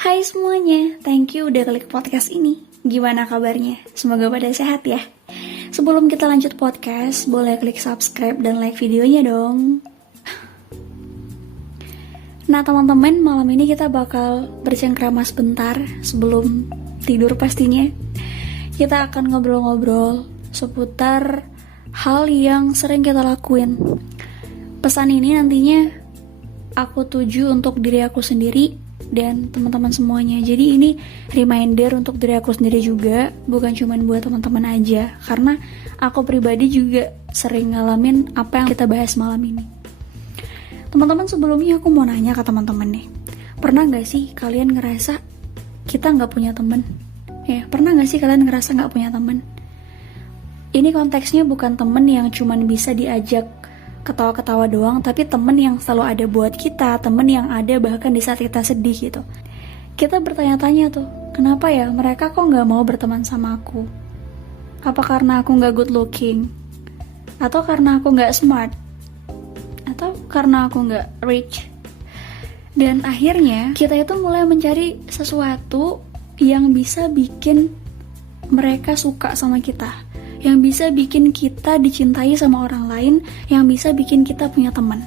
Hai semuanya, thank you udah klik podcast ini. Gimana kabarnya? Semoga pada sehat ya. Sebelum kita lanjut podcast, boleh klik subscribe dan like videonya dong. Nah teman-teman, malam ini kita bakal bercengkrama sebentar sebelum tidur pastinya. Kita akan ngobrol-ngobrol seputar hal yang sering kita lakuin. Pesan ini nantinya aku tuju untuk diri aku sendiri dan teman-teman semuanya. Jadi ini reminder untuk diri aku sendiri juga, bukan cuma buat teman-teman aja. Karena aku pribadi juga sering ngalamin apa yang kita bahas malam ini. Teman-teman, sebelumnya aku mau nanya ke teman-teman nih. Pernah gak sih kalian ngerasa kita gak punya teman? Ya, pernah gak sih kalian ngerasa gak punya teman? Ini konteksnya bukan teman yang cuma bisa diajak ketawa-ketawa doang, tapi temen yang selalu ada buat kita, temen yang ada bahkan di saat kita sedih gitu. Kita bertanya-tanya tuh, kenapa ya mereka kok gak mau berteman sama aku? Apa karena aku gak good looking? Atau karena aku gak smart? Atau karena aku gak rich? Dan akhirnya kita itu mulai mencari sesuatu yang bisa bikin mereka suka sama kita, yang bisa bikin kita dicintai sama orang lain, yang bisa bikin kita punya teman.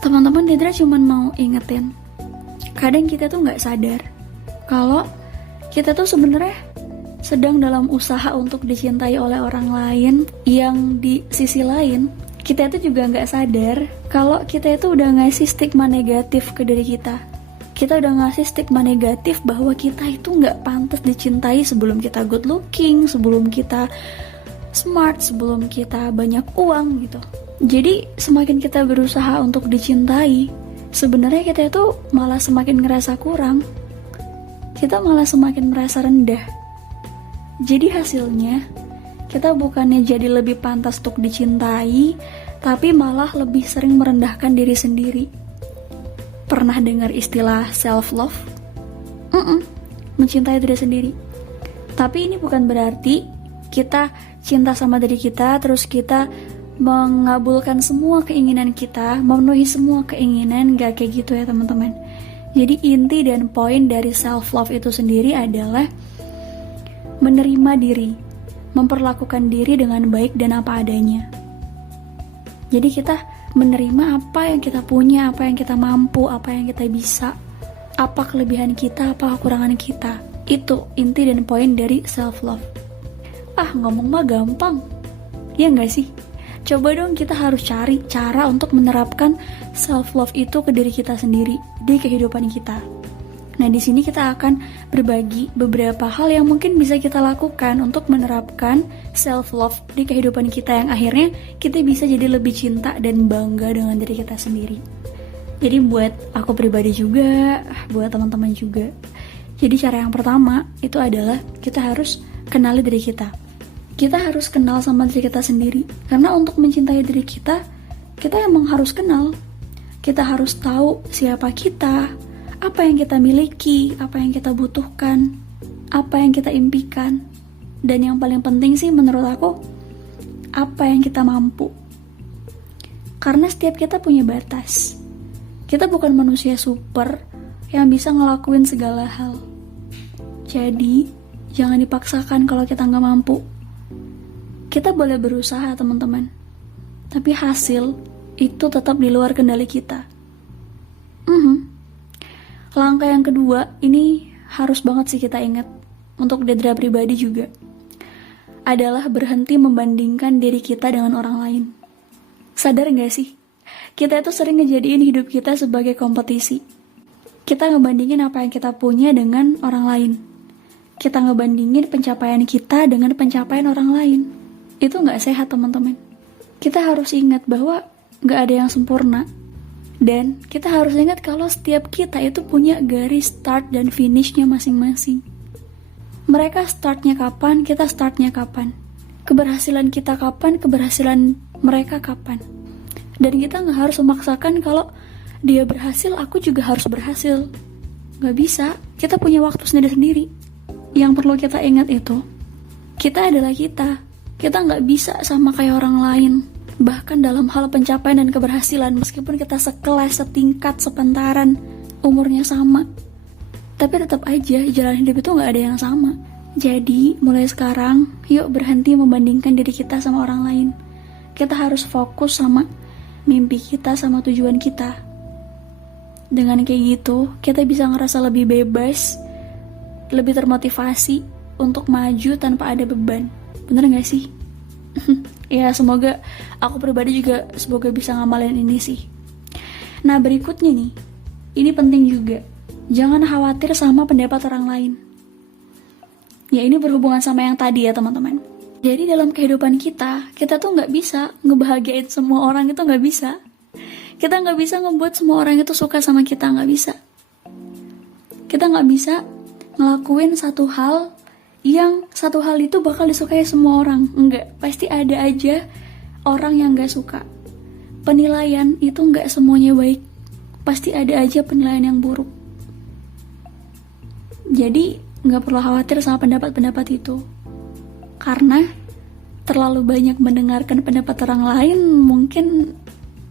Teman-teman, Dedra cuma mau ingetin, kadang kita tuh nggak sadar kalau kita tuh sebenarnya sedang dalam usaha untuk dicintai oleh orang lain, yang di sisi lain kita itu juga nggak sadar kalau kita itu udah ngasih stigma negatif ke diri kita. Kita udah ngasih stigma negatif bahwa kita itu nggak pantas dicintai sebelum kita good looking, sebelum kita smart, sebelum kita banyak uang gitu. Jadi semakin kita berusaha untuk dicintai, sebenarnya kita itu malah semakin ngerasa kurang. Kita malah semakin merasa rendah. Jadi hasilnya kita bukannya jadi lebih pantas untuk dicintai, tapi malah lebih sering merendahkan diri sendiri. Pernah dengar istilah self-love? Mencintai diri sendiri. Tapi ini bukan berarti kita cinta sama diri kita, terus kita mengabulkan semua keinginan kita, memenuhi semua keinginan, gak kayak gitu ya teman-teman. Jadi inti dan poin dari self-love itu sendiri adalah menerima diri, memperlakukan diri dengan baik dan apa adanya. Jadi kita menerima apa yang kita punya, apa yang kita mampu, apa yang kita bisa, apa kelebihan kita, apa kekurangan kita. Itu inti dan poin dari self-love. Ngomong mah gampang, ya nggak sih? Coba dong, kita harus cari cara untuk menerapkan self-love itu ke diri kita sendiri, di kehidupan kita. Nah, di sini kita akan berbagi beberapa hal yang mungkin bisa kita lakukan untuk menerapkan self-love di kehidupan kita, yang akhirnya kita bisa jadi lebih cinta dan bangga dengan diri kita sendiri. Jadi buat aku pribadi juga, buat teman-teman juga. Jadi cara yang pertama itu adalah kita harus kenali diri kita. Kita harus kenal sama diri kita sendiri. Karena untuk mencintai diri kita emang harus kenal. Kita harus tahu siapa kita, apa yang kita miliki, apa yang kita butuhkan, apa yang kita impikan. Dan yang paling penting sih menurut aku, apa yang kita mampu. Karena setiap kita punya batas. Kita bukan manusia super yang bisa ngelakuin segala hal. Jadi, jangan dipaksakan kalau kita nggak mampu. Kita boleh berusaha teman-teman, tapi hasil itu tetap di luar kendali kita. Langkah yang kedua, ini harus banget sih kita ingat, untuk Dedra pribadi juga, adalah berhenti membandingkan diri kita dengan orang lain. Sadar gak sih? Kita itu sering ngejadiin hidup kita sebagai kompetisi. Kita ngebandingin apa yang kita punya dengan orang lain. Kita ngebandingin pencapaian kita dengan pencapaian orang lain. Itu gak sehat teman-teman. Kita harus ingat bahwa gak ada yang sempurna. Dan kita harus ingat kalau setiap kita itu punya garis start dan finishnya masing-masing. Mereka startnya kapan, kita startnya kapan. Keberhasilan kita kapan, keberhasilan mereka kapan. Dan kita gak harus memaksakan kalau dia berhasil, aku juga harus berhasil. Gak bisa, kita punya waktu sendiri-sendiri. Yang perlu kita ingat itu, kita adalah kita. Kita gak bisa sama kayak orang lain. Bahkan dalam hal pencapaian dan keberhasilan, meskipun kita sekelas, setingkat, sepantaran, umurnya sama, Tapi tetap aja jalan hidup itu gak ada yang sama. Jadi mulai sekarang, yuk berhenti membandingkan diri kita sama orang lain. Kita harus fokus sama mimpi kita, sama tujuan kita. Dengan kayak gitu, kita bisa ngerasa lebih bebas, lebih termotivasi untuk maju tanpa ada beban. Bener gak sih? Ya semoga, aku pribadi juga semoga bisa ngamalin ini sih. Nah berikutnya nih, ini penting juga. Jangan khawatir sama pendapat orang lain. Ya ini berhubungan sama yang tadi ya teman-teman. Jadi dalam kehidupan kita tuh gak bisa ngebahagiain semua orang, itu gak bisa. Kita gak bisa ngebuat semua orang itu suka sama kita, gak bisa. Kita gak bisa ngelakuin satu hal yang satu hal itu bakal disukai semua orang. Enggak, pasti ada aja orang yang gak suka. Penilaian itu gak semuanya baik. Pasti ada aja penilaian yang buruk. Jadi gak perlu khawatir sama pendapat-pendapat itu. Karena terlalu banyak mendengarkan pendapat orang lain mungkin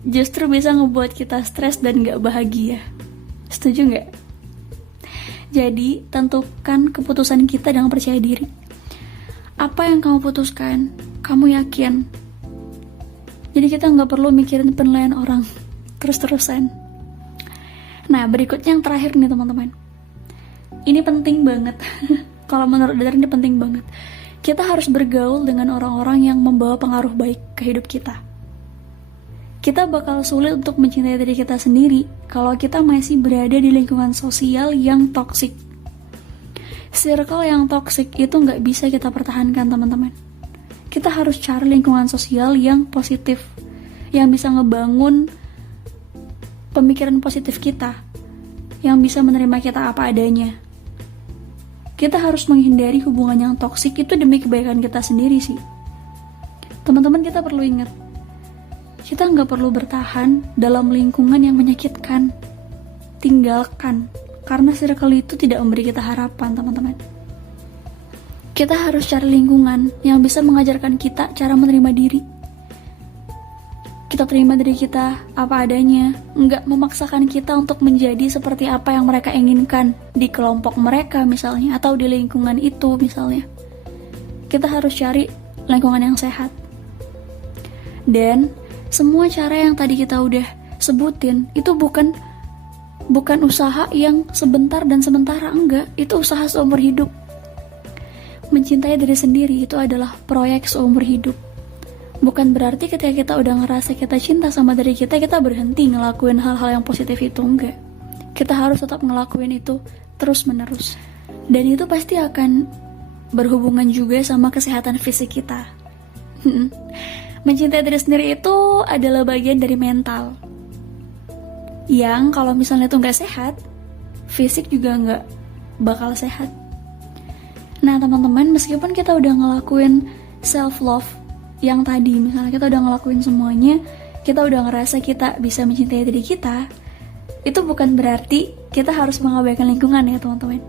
justru bisa ngebuat kita stres dan gak bahagia. Setuju gak? Jadi tentukan keputusan kita dengan percaya diri. Apa yang kamu putuskan, kamu yakin. Jadi kita gak perlu mikirin penilaian orang terus-terusan. Nah berikutnya yang terakhir nih teman-teman. Ini penting banget. Kalau menurut Dadar ini penting banget. Kita harus bergaul dengan orang-orang yang membawa pengaruh baik ke hidup kita. Kita bakal sulit untuk mencintai diri kita sendiri kalau kita masih berada di lingkungan sosial yang toksik. Circle yang toksik itu nggak bisa kita pertahankan teman-teman. Kita harus cari lingkungan sosial yang positif, yang bisa ngebangun pemikiran positif kita, yang bisa menerima kita apa adanya. Kita harus menghindari hubungan yang toksik itu demi kebaikan kita sendiri sih. Teman-teman kita perlu ingat, kita nggak perlu bertahan dalam lingkungan yang menyakitkan. Tinggalkan, karena circle itu tidak memberi kita harapan teman-teman. Kita harus cari lingkungan yang bisa mengajarkan kita cara menerima diri. Kita terima diri kita apa adanya, nggak memaksakan kita untuk menjadi seperti apa yang mereka inginkan di kelompok mereka misalnya, atau di lingkungan itu misalnya. Kita harus cari lingkungan yang sehat. Dan semua cara yang tadi kita udah sebutin itu bukan usaha yang sebentar dan sementara, enggak, itu usaha seumur hidup. Mencintai diri sendiri itu adalah proyek seumur hidup. Bukan berarti ketika kita udah ngerasa kita cinta sama diri kita berhenti ngelakuin hal-hal yang positif itu, enggak. Kita harus tetap ngelakuin itu terus-menerus. Dan itu pasti akan berhubungan juga sama kesehatan fisik kita. Mencintai diri sendiri itu adalah bagian dari mental. Yang kalau misalnya itu nggak sehat, fisik juga nggak bakal sehat. Nah teman-teman, meskipun kita udah ngelakuin self-love yang tadi, misalnya kita udah ngelakuin semuanya, kita udah ngerasa kita bisa mencintai diri kita, itu bukan berarti kita harus mengabaikan lingkungan ya teman-teman.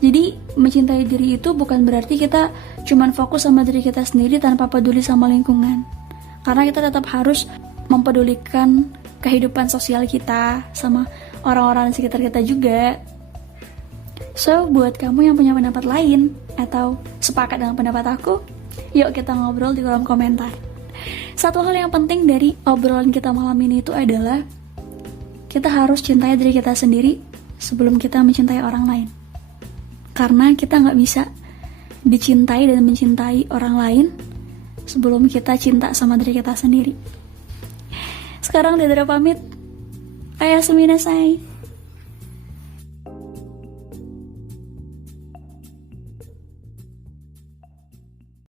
Jadi mencintai diri itu bukan berarti kita cuman fokus sama diri kita sendiri tanpa peduli sama lingkungan. Karena kita tetap harus mempedulikan kehidupan sosial kita sama orang-orang di sekitar kita juga. So, buat kamu yang punya pendapat lain atau sepakat dengan pendapat aku, yuk kita ngobrol di kolom komentar. Satu hal yang penting dari obrolan kita malam ini itu adalah kita harus cintai diri kita sendiri sebelum kita mencintai orang lain. Karena kita gak bisa dicintai dan mencintai orang lain sebelum kita cinta sama diri kita sendiri. Sekarang Dadara pamit. Ayasumi nasai.